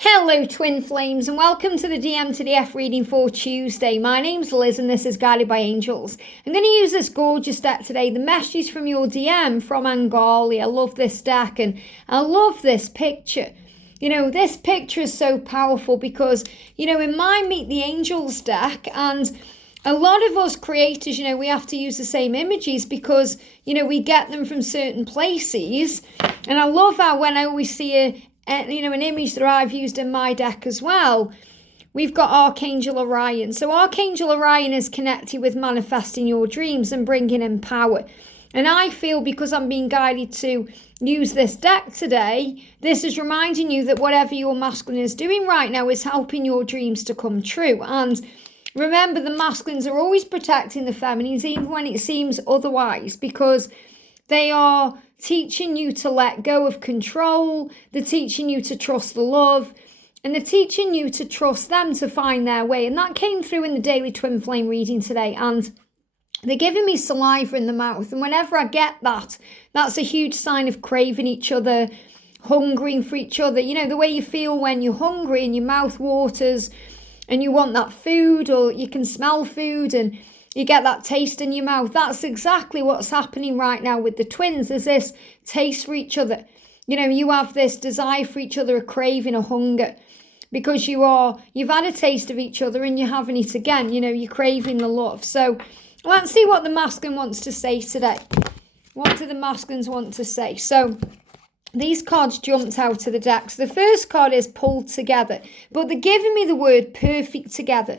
Hello twin flames and welcome to the DM to the F reading for Tuesday. My name's Liz and this is Guided by Angels. I'm going to use this gorgeous deck today, the messages from your DM from Angali. I love this deck and I love this picture. You know, this picture is so powerful because, in my Meet the Angels deck, and a lot of us creators, we have to use the same images because, we get them from certain places. And I love how when I always see an image that I've used in my deck as well, we've got Archangel Orion. So Archangel Orion is connected with manifesting your dreams and bringing in power. And I feel because I'm being guided to use this deck today, this is reminding you that whatever your masculine is doing right now is helping your dreams to come true. And remember, the masculines are always protecting the feminines, even when it seems otherwise, because they are teaching you to let go of control. They're teaching you to trust the love. And they're teaching you to trust them to find their way. And that came through in the daily twin flame reading today. And they're giving me saliva in the mouth. And whenever I get that, that's a huge sign of craving each other, hungering for each other. The way you feel when you're hungry and your mouth waters and you want that food, or you can smell food and you get that taste in your mouth. That's exactly what's happening right now with the twins. There's this taste for each other. You have this desire for each other, a craving, a hunger, because you've had a taste of each other and you're having it again. You're craving the love. So let's see what the masculine wants to say today. What do the masculines want to say? So these cards jumped out of the deck. So the first card is pulled together, but they're giving me the word perfect together.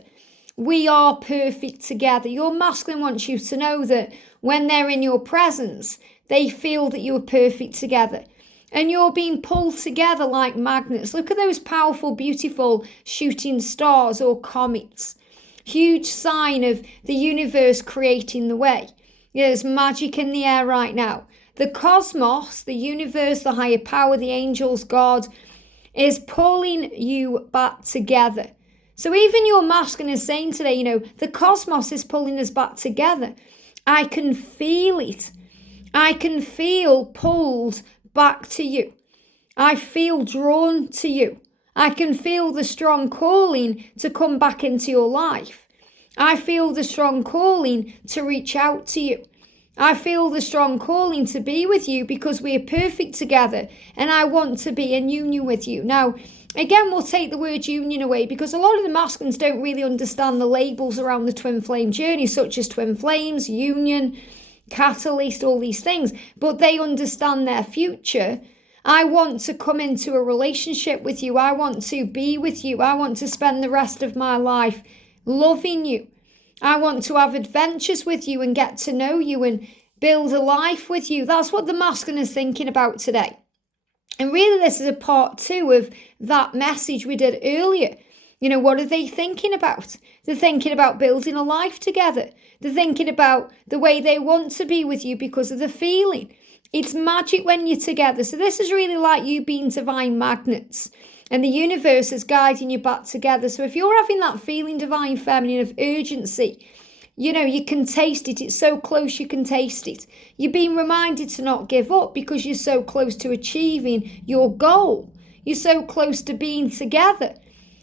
We are perfect together. Your masculine wants you to know that when they're in your presence, they feel that you are perfect together. And you're being pulled together like magnets. Look at those powerful, beautiful shooting stars or comets. Huge sign of the universe creating the way. There's magic in the air right now. The cosmos, the universe, the higher power, the angels, God, is pulling you back together. So even your masculine is saying today, the cosmos is pulling us back together. I can feel it. I can feel pulled back to you. I feel drawn to you. I can feel the strong calling to come back into your life. I feel the strong calling to reach out to you. I feel the strong calling to be with you because we are perfect together and I want to be in union with you. Now, again, we'll take the word union away because a lot of the masculines don't really understand the labels around the twin flame journey, such as twin flames, union, catalyst, all these things, but they understand their future. I want to come into a relationship with you. I want to be with you. I want to spend the rest of my life loving you. I want to have adventures with you and get to know you and build a life with you. That's what the masculine is thinking about today. And really, this is a part 2 of that message we did earlier. What are they thinking about? They're thinking about building a life together. They're thinking about the way they want to be with you because of the feeling. It's magic when you're together. So this is really like you being divine magnets. And the universe is guiding you back together. So if you're having that feeling, divine feminine, of urgency, you can taste it. It's so close you can taste it. You're being reminded to not give up because you're so close to achieving your goal. You're so close to being together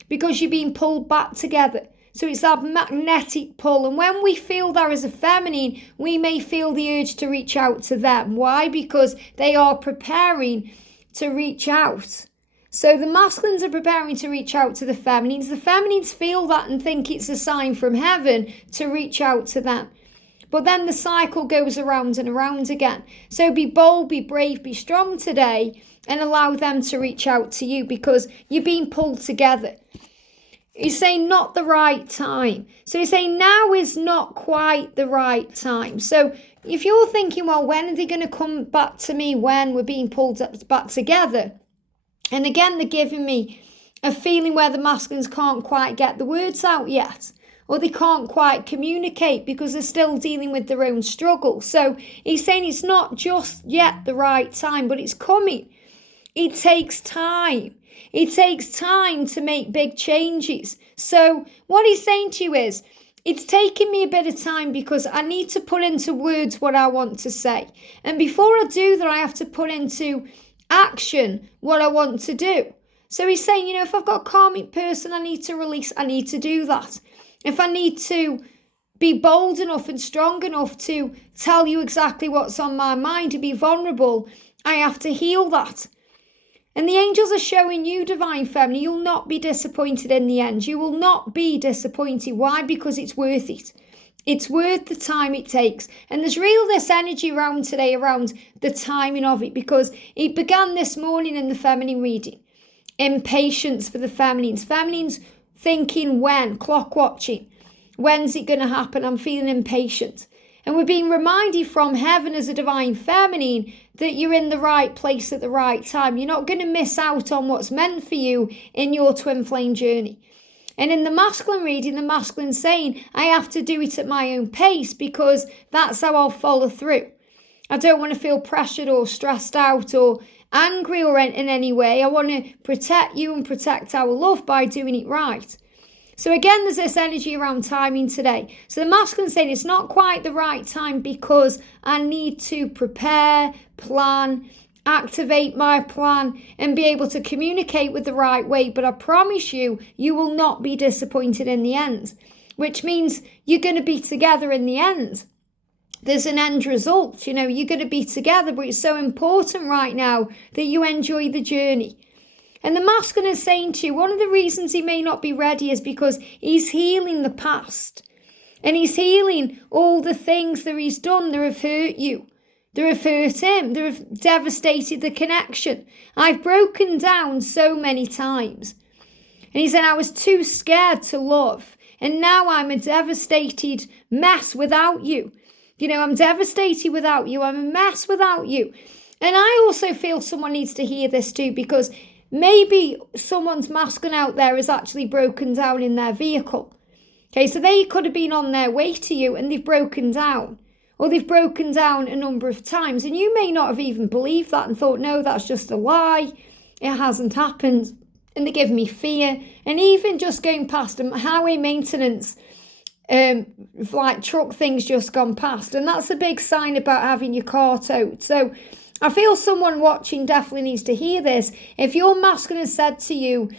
because you're being pulled back together. So it's that magnetic pull. And when we feel there as a feminine, we may feel the urge to reach out to them. Why? Because they are preparing to reach out. So the masculines are preparing to reach out to the feminines. The feminines feel that and think it's a sign from heaven to reach out to them. But then the cycle goes around and around again. So be bold, be brave, be strong today and allow them to reach out to you because you're being pulled together. He's saying not the right time. So he's saying now is not quite the right time. So if you're thinking, well, when are they going to come back to me when we're being pulled back together? And again, they're giving me a feeling where the masculines can't quite get the words out yet. Or they can't quite communicate because they're still dealing with their own struggle. So he's saying it's not just yet the right time, but it's coming. It takes time. It takes time to make big changes. So what he's saying to you is, it's taking me a bit of time because I need to put into words what I want to say. And before I do that, I have to put into action what I want to do. So he's saying, if I've got a karmic person I need to release, I need to do that. If I need to be bold enough and strong enough to tell you exactly what's on my mind, to be vulnerable, I have to heal that. And the angels are showing you, Divine Feminine, you'll not be disappointed in the end. You will not be disappointed. Why? Because it's worth it. It's worth the time it takes. And there's this energy around today around the timing of it, because it began this morning in the feminine reading. Impatience for the feminines. Feminines thinking when, clock watching. When's it going to happen? I'm feeling impatient. And we're being reminded from heaven as a divine feminine that you're in the right place at the right time. You're not going to miss out on what's meant for you in your twin flame journey. And in the masculine reading, the masculine saying, I have to do it at my own pace because that's how I'll follow through. I don't want to feel pressured or stressed out or angry or in any way. I want to protect you and protect our love by doing it right. So again, there's this energy around timing today. So the masculine saying it's not quite the right time because I need to prepare, plan, activate my plan and be able to communicate with the right way. But I promise you, you will not be disappointed in the end, which means you're going to be together in the end. There's an end result, you're going to be together, but it's so important right now that you enjoy the journey. And the masculine is saying to you, one of the reasons he may not be ready is because he's healing the past. And he's healing all the things that he's done that have hurt you, that have hurt him, that have devastated the connection. I've broken down so many times. And he said, I was too scared to love. And now I'm a devastated mess without you. I'm devastated without you. I'm a mess without you. And I also feel someone needs to hear this too, because maybe someone's masculine out there is actually broken down in their vehicle. Okay, so they could have been on their way to you and they've broken down. Or they've broken down a number of times. And you may not have even believed that and thought, no, that's just a lie. It hasn't happened. And they give me fear. And even just going past a highway maintenance, like truck things just gone past. And that's a big sign about having your car towed. So I feel someone watching definitely needs to hear this. If your masculine has said to you,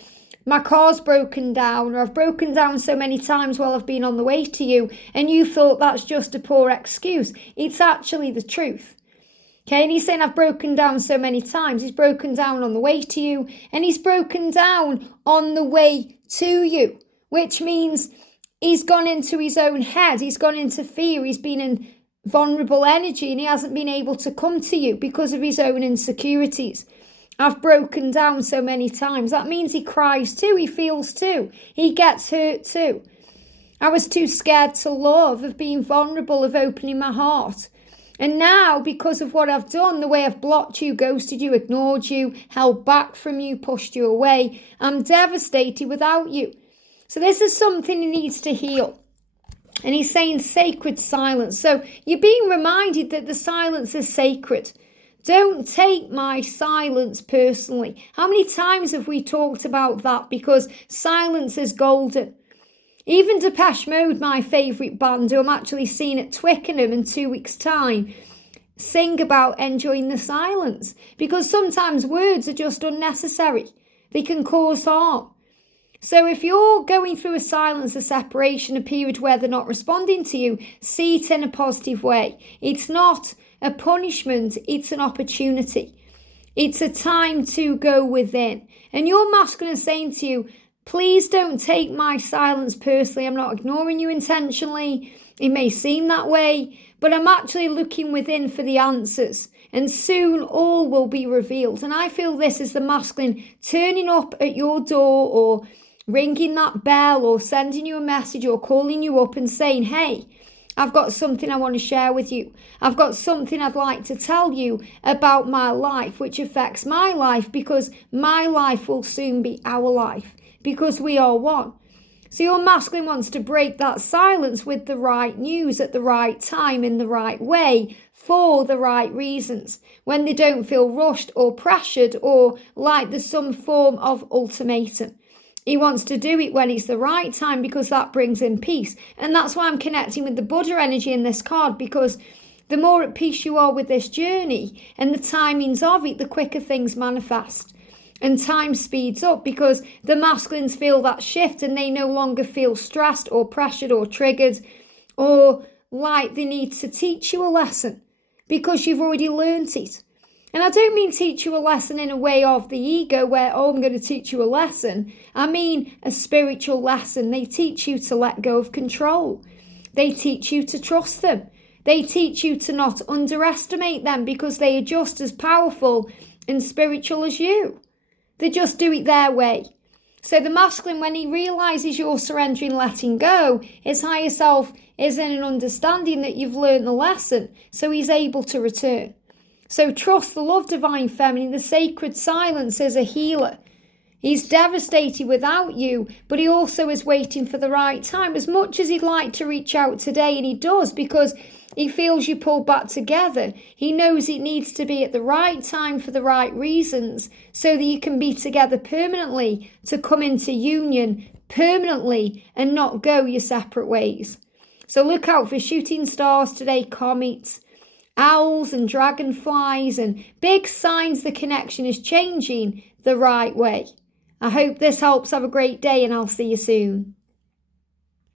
my car's broken down, or I've broken down so many times while I've been on the way to you, and you thought that's just a poor excuse, it's actually the truth. Okay, and he's saying I've broken down so many times. He's broken down on the way to you, and he's broken down on the way to you, which means he's gone into his own head. He's gone into fear. He's been in vulnerable energy and he hasn't been able to come to you because of his own insecurities. I've broken down so many times. That means he cries too. He feels too. He gets hurt too. I was too scared to love, of being vulnerable, of opening my heart. And now, because of what I've done, the way I've blocked you, ghosted you, ignored you, held back from you, pushed you away, I'm devastated without you. So this is something he needs to heal. And he's saying sacred silence. So you're being reminded that the silence is sacred. Don't take my silence personally. How many times have we talked about that? Because silence is golden. Even Depeche Mode, my favourite band, who I'm actually seeing at Twickenham in 2 weeks' time, sing about enjoying the silence. Because sometimes words are just unnecessary. They can cause harm. So if you're going through a silence, a separation, a period where they're not responding to you, see it in a positive way. It's not a punishment, it's an opportunity. It's a time to go within. And your masculine is saying to you, please don't take my silence personally. I'm not ignoring you intentionally. It may seem that way, but I'm actually looking within for the answers. And soon all will be revealed. And I feel this is the masculine turning up at your door or ringing that bell or sending you a message or calling you up and saying, hey, I've got something I want to share with you. I've got something I'd like to tell you about my life, which affects my life, because my life will soon be our life, because we are one. So your masculine wants to break that silence with the right news at the right time, in the right way, for the right reasons, when they don't feel rushed or pressured or like there's some form of ultimatum. He wants to do it when it's the right time, because that brings in peace. And that's why I'm connecting with the Buddha energy in this card, because the more at peace you are with this journey and the timings of it, the quicker things manifest. And time speeds up because the masculines feel that shift and they no longer feel stressed or pressured or triggered or like they need to teach you a lesson because you've already learnt it. And I don't mean teach you a lesson in a way of the ego where, oh, I'm going to teach you a lesson. I mean a spiritual lesson. They teach you to let go of control. They teach you to trust them. They teach you to not underestimate them because they are just as powerful and spiritual as you. They just do it their way. So the masculine, when he realises you're surrendering, letting go, his higher self is in an understanding that you've learned the lesson, so he's able to return. So trust the love divine feminine, the sacred silence as a healer. He's devastated without you, but he also is waiting for the right time. As much as he'd like to reach out today, and he does because he feels you pull back together, he knows it needs to be at the right time for the right reasons so that you can be together permanently, to come into union permanently and not go your separate ways. So look out for shooting stars today, comets, owls and dragonflies, and big signs the connection is changing the right way. I hope this helps. Have a great day and I'll see you soon.